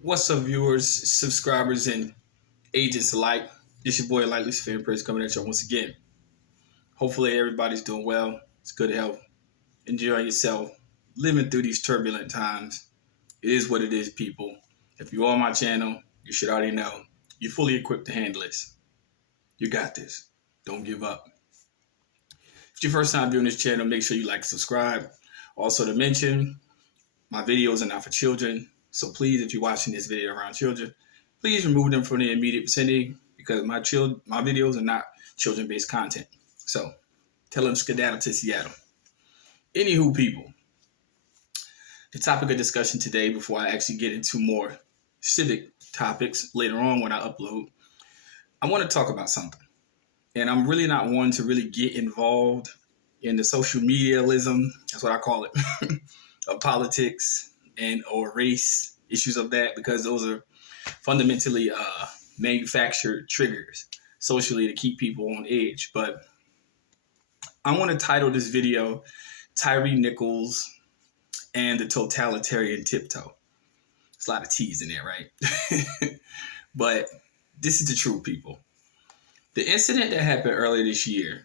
What's up, viewers, subscribers, and agents alike? This your boy, Luciferian coming at you once again. Hopefully, everybody's doing well. It's good health. Enjoy yourself. Living through these turbulent times. It is what it is, people. If you're on my channel, you should already know you're fully equipped to handle this. You got this. Don't give up. If it's your first time viewing this channel, make sure you like and subscribe. Also, to mention, my videos are not for children. So please, if you're watching this video around children, please remove them from the immediate vicinity because my videos are not children-based content. So tell them skedaddle to Seattle. Anywho, people, the topic of discussion today, before I actually get into more civic topics later on when I upload, I want to talk about something. And I'm really not one to really get involved in the social medialism, that's what I call it, of politics and or race issues of that, because those are fundamentally manufactured triggers socially to keep people on edge. But I want to title this video Tyre, Nichols, and the Totalitarian Tiptoe. There's a lot of T's in there, right? But this is the truth, people. The incident that happened earlier this year,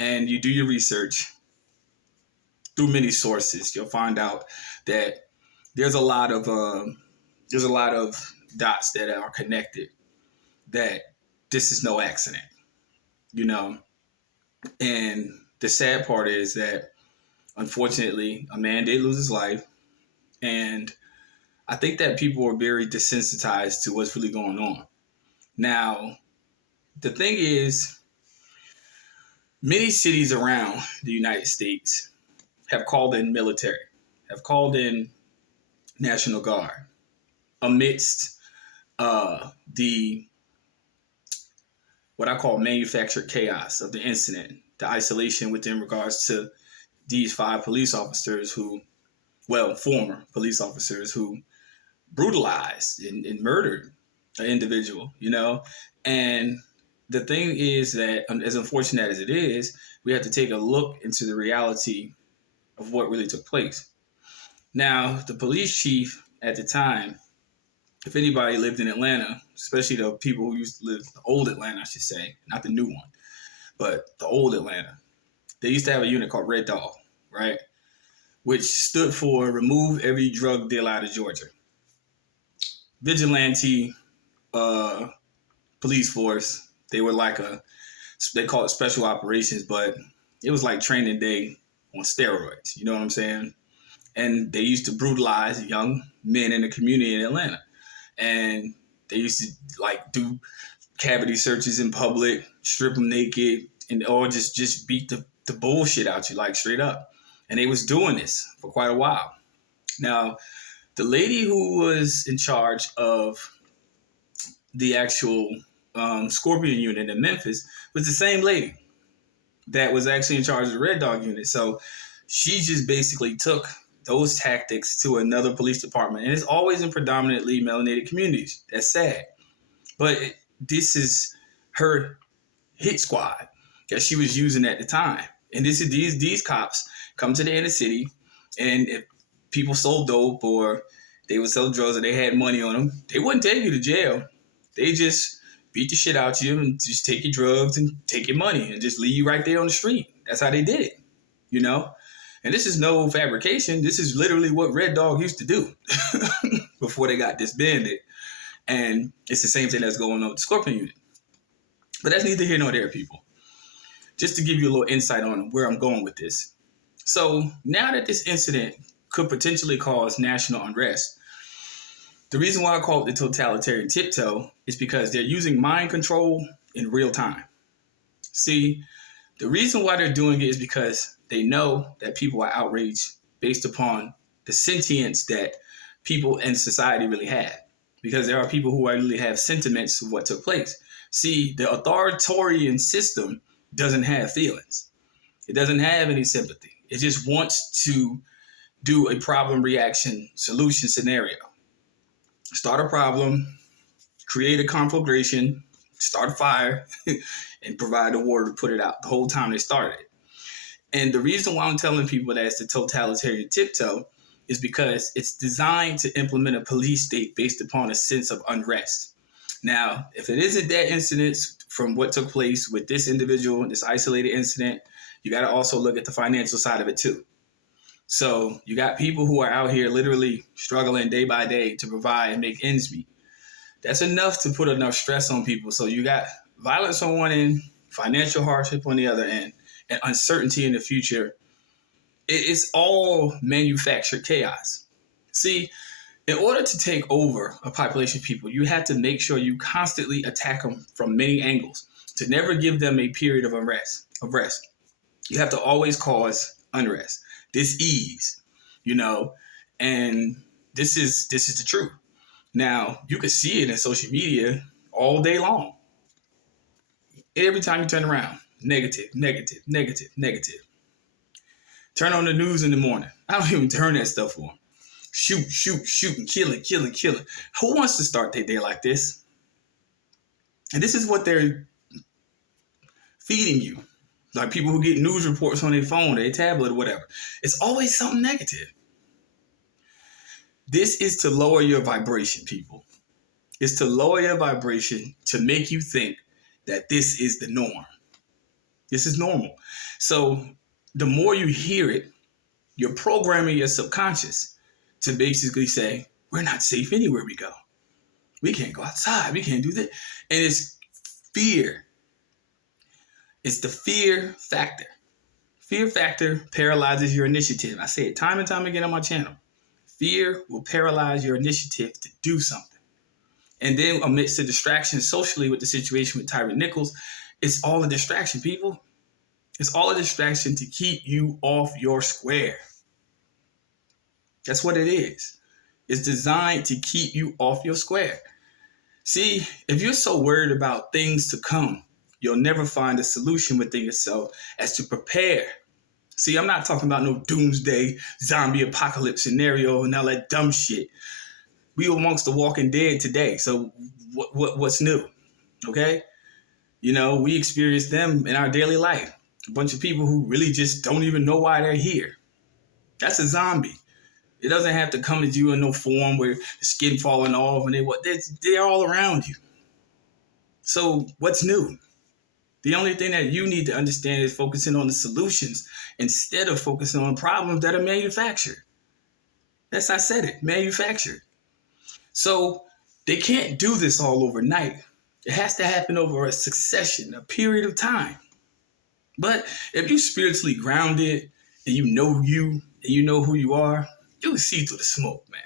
and you do your research through many sources, you'll find out that there's a lot of dots that are connected, that this is no accident, you know. And the sad part is that, unfortunately, a man did lose his life. And I think that people are very desensitized to what's really going on. Now, the thing is, many cities around the United States have called in military, have called in National Guard amidst the what I call manufactured chaos of the incident, the isolation within regards to these 5 police officers former police officers who brutalized and murdered an individual, you know. And the thing is that, as unfortunate as it is, we have to take a look into the reality of what really took place. Now, the police chief at the time, if anybody lived in Atlanta, especially the people who used to live, the old Atlanta, I should say, not the new one, but the old Atlanta, they used to have a unit called Red Dog, right? Which stood for Remove Every Drug Deal Out of Georgia. Vigilante police force. They were like they call it special operations, but it was like training day on steroids. You know what I'm saying? And they used to brutalize young men in the community in Atlanta. And they used to do cavity searches in public, strip them naked, or just beat the bullshit out you, like straight up. And they was doing this for quite a while. Now, the lady who was in charge of the actual Scorpion unit in Memphis was the same lady that was actually in charge of the Red Dog unit. So she just basically took those tactics to another police department. And it's always in predominantly melanated communities. That's sad. But this is her hit squad that she was using at the time. And this is these cops come to the inner city, and if people sold dope or they would sell drugs or they had money on them, they wouldn't take you to jail. They just beat the shit out of you and just take your drugs and take your money and just leave you right there on the street. That's how they did it, you know? And this is no fabrication. This is literally what Red Dog used to do before they got disbanded. And it's the same thing that's going on with the Scorpion unit. But that's neither here nor there, people. Just to give you a little insight on where I'm going with this. So now that this incident could potentially cause national unrest, the reason why I call it the totalitarian tiptoe is because they're using mind control in real time. See, the reason why they're doing it is because they know that people are outraged based upon the sentience that people in society really have. Because there are people who really have sentiments of what took place. See, the authoritarian system doesn't have feelings. It doesn't have any sympathy. It just wants to do a problem reaction solution scenario. Start a problem, create a conflagration, start a fire, and provide the water to put it out the whole time they started it. And the reason why I'm telling people that it's the totalitarian tiptoe is because it's designed to implement a police state based upon a sense of unrest. Now, if it isn't that incident from what took place with this individual, this isolated incident, you got to also look at the financial side of it too. So you got people who are out here literally struggling day by day to provide and make ends meet. That's enough to put enough stress on people. So you got violence on one end, financial hardship on the other end, and uncertainty in the future. It's all manufactured chaos. See, in order to take over a population of people, you have to make sure you constantly attack them from many angles to never give them a period of unrest. You have to always cause unrest, dis-ease, and this is the truth. Now, you can see it in social media all day long. Every time you turn around, negative, negative, negative, negative. Turn on the news in the morning. I don't even turn that stuff on. Shoot, and killing. Who wants to start their day like this? And this is what they're feeding you. Like people who get news reports on their phone, their tablet, or whatever. It's always something negative. This is to lower your vibration, people. It's to lower your vibration to make you think that this is the norm. This is normal. So the more you hear it, you're programming your subconscious to basically say, we're not safe anywhere we go. We can't go outside. We can't do that. And it's fear. It's the fear factor. Fear factor paralyzes your initiative. I say it time and time again on my channel. Fear will paralyze your initiative to do something. And then amidst the distraction socially with the situation with Tyre Nichols, it's all a distraction, people. It's all a distraction to keep you off your square. That's what it is. It's designed to keep you off your square. See, if you're so worried about things to come, you'll never find a solution within yourself as to prepare. See, I'm not talking about no doomsday zombie apocalypse scenario and all that dumb shit. We amongst the walking dead today. So what's new? Okay? We experience them in our daily life. A bunch of people who really just don't even know why they're here. That's a zombie. It doesn't have to come at you in no form where the skin falling off and they're all around you. So what's new? The only thing that you need to understand is focusing on the solutions instead of focusing on problems that are manufactured. I said it, manufactured. So they can't do this all overnight. It has to happen over a succession, a period of time. But if you're spiritually grounded and you know who you are, you can see through the smoke, man.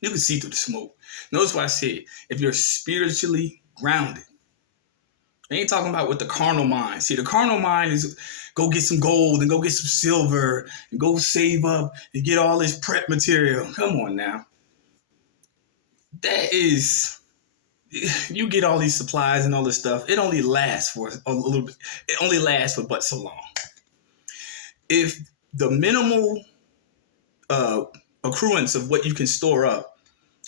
You can see through the smoke. Notice what I said. If you're spiritually grounded, I ain't talking about with the carnal mind. See, the carnal mind is go get some gold and go get some silver and go save up and get all this prep material. Come on now. That is, you get all these supplies and all this stuff. It only lasts for a little bit. It only lasts for but so long. If the minimal accruance of what you can store up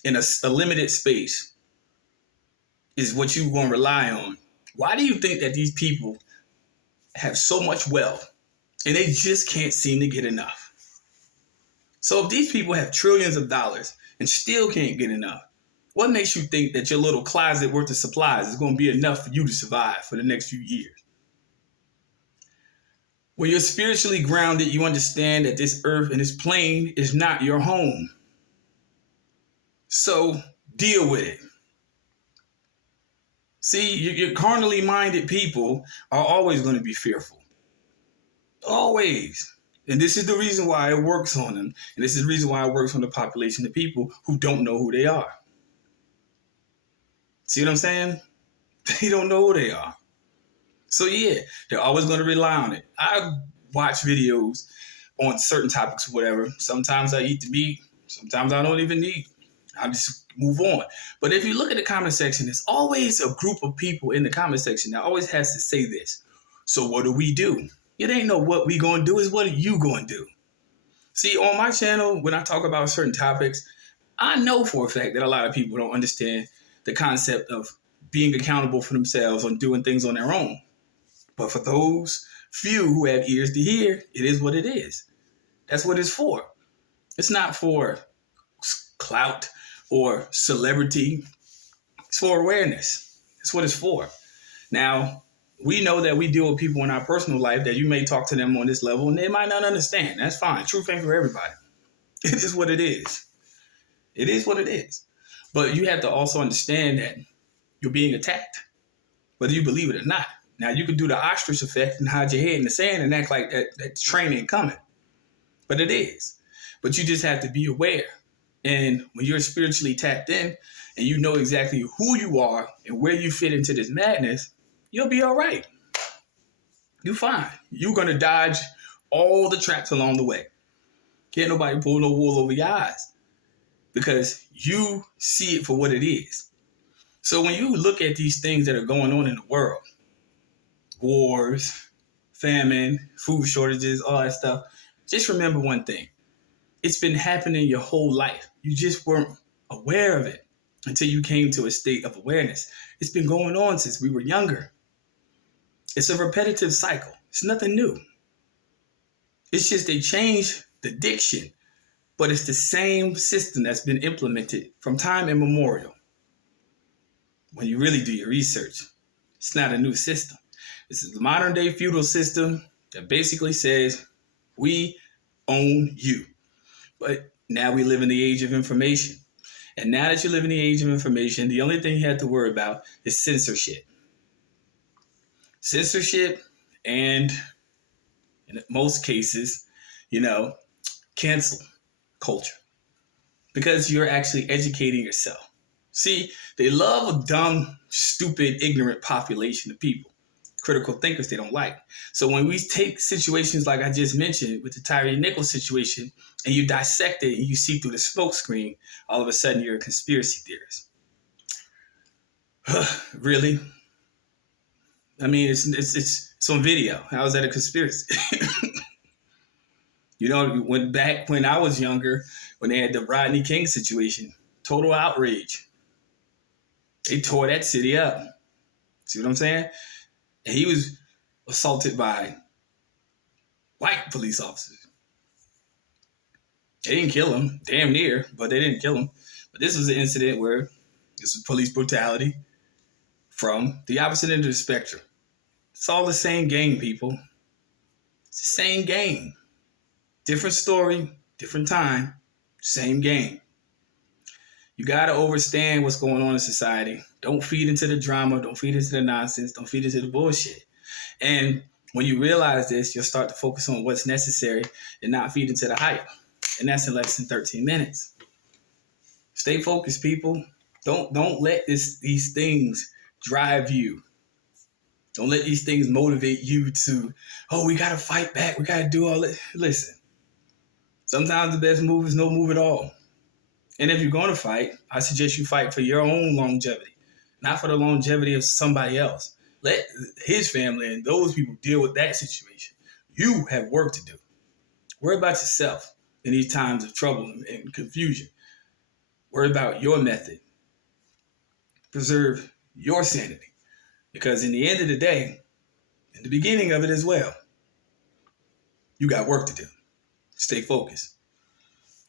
in a limited space is what you're going to rely on, why do you think that these people have so much wealth and they just can't seem to get enough? So if these people have trillions of dollars and still can't get enough, what makes you think that your little closet worth of supplies is going to be enough for you to survive for the next few years? When you're spiritually grounded, you understand that this earth and this plane is not your home. So deal with it. See, your carnally minded people are always going to be fearful. Always. And this is the reason why it works on them. And this is the reason why it works on the population of people who don't know who they are. See what I'm saying? They don't know who they are. So yeah, they're always going to rely on it. I watch videos on certain topics or whatever. Sometimes I eat the meat. Sometimes I don't even eat. I just move on. But if you look at the comment section, there's always a group of people in the comment section that always has to say this. So what do we do? It ain't no what we going to do. It's what are you going to do? See, on my channel, when I talk about certain topics, I know for a fact that a lot of people don't understand the concept of being accountable for themselves and doing things on their own. But for those few who have ears to hear, it is what it is. That's what it's for. It's not for clout or celebrity. It's for awareness. That's what it's for. Now, we know that we deal with people in our personal life that you may talk to them on this level and they might not understand. That's fine. Truth ain't for everybody. It is what it is. It is what it is. But you have to also understand that you're being attacked, whether you believe it or not. Now, you can do the ostrich effect and hide your head in the sand and act like that train ain't coming. But it is. But you just have to be aware. And when you're spiritually tapped in and you know exactly who you are and where you fit into this madness, you'll be all right. You're fine. You're going to dodge all the traps along the way. Can't nobody pull no wool over your eyes because you see it for what it is. So when you look at these things that are going on in the world, wars, famine, food shortages, all that stuff, just remember one thing. It's been happening your whole life. You just weren't aware of it until you came to a state of awareness. It's been going on since we were younger. It's a repetitive cycle. It's nothing new. It's just they changed the diction, but it's the same system that's been implemented from time immemorial. When you really do your research, it's not a new system. This is the modern day feudal system that basically says we own you. But now we live in the age of information. And now that you live in the age of information, the only thing you have to worry about is censorship. Censorship and, in most cases, cancel culture. Because you're actually educating yourself. See, they love a dumb, stupid, ignorant population of people. Critical thinkers they don't like. So when we take situations like I just mentioned with the Tyre Nichols situation and you dissect it and you see through the smoke screen, all of a sudden you're a conspiracy theorist. Really? I mean, it's on video. How is that a conspiracy? When I was younger, when they had the Rodney King situation, total outrage. They tore that city up. See what I'm saying? And he was assaulted by white police officers. They didn't kill him, damn near, but they didn't kill him. But this was an incident where this was police brutality from the opposite end of the spectrum. It's all the same game, people. It's the same game. Different story, different time, same game. You got to understand what's going on in society. Don't feed into the drama. Don't feed into the nonsense. Don't feed into the bullshit. And when you realize this, you'll start to focus on what's necessary and not feed into the hype. And that's in less than 13 minutes. Stay focused, people. Don't let these things drive you. Don't let these things motivate you to, we got to fight back. We got to do all that. Listen, sometimes the best move is no move at all. And if you're going to fight, I suggest you fight for your own longevity, not for the longevity of somebody else. Let his family and those people deal with that situation. You have work to do. Worry about yourself in these times of trouble and confusion. Worry about your method. Preserve your sanity. Because in the end of the day, in the beginning of it as well, you got work to do. Stay focused.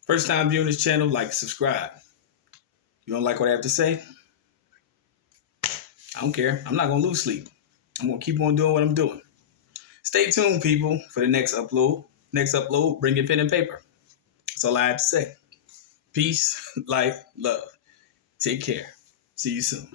First time viewing this channel, like, subscribe. You don't like what I have to say? I don't care. I'm not going to lose sleep. I'm going to keep on doing what I'm doing. Stay tuned, people, for the next upload. Next upload, bring your pen and paper. That's all I have to say. Peace, light, love. Take care. See you soon.